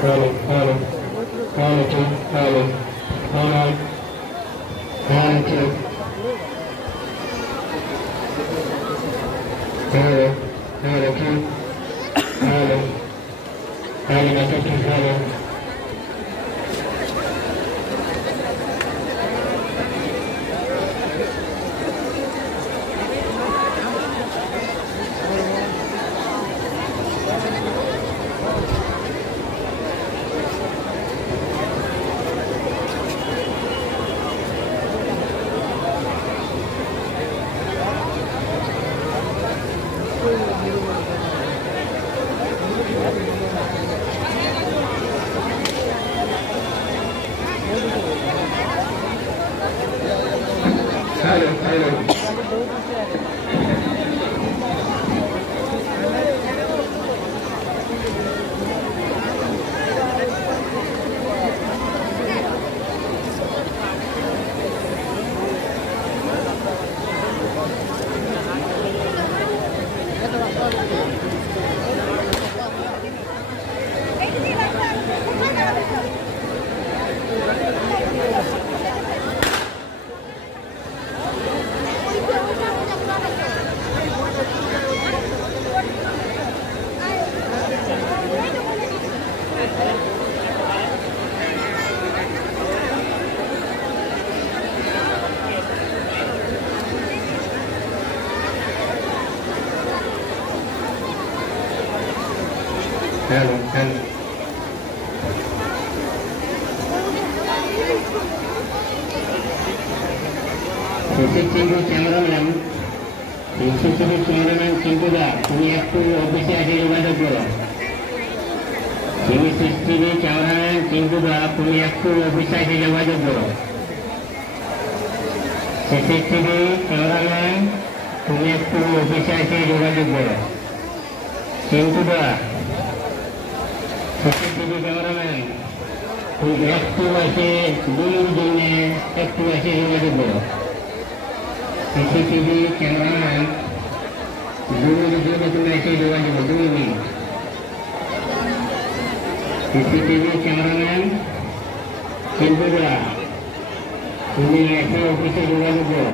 Hello, hello, hello, two, hello, hello, hello, two, hello, hello, two, hello, hello, two, hello. Hello, hello. Hello, hello. CCTV cameraman Chintuda, তুমি একটু অফিসে এসে যোগাযোগ করো। CCTV cameraman Chintuda, তুমি একটু অফিসে এসে যোগাযোগ করো। CCTV cameraman, তুমি একটু অফিসে এসে যোগাযোগ করো। Chintuda, CCTV cameraman, তুমি একটু এসে দুইয়ের জন্য একটু এসে যোগাযোগ করো। CCTV cameraman, দুইয়ের জন্য তুমি এসে যোগাযোগ করো 2 মিনিট। CCTV cameraman, Chintuda, তুমি এসে অফিসে যোগাযোগ করো।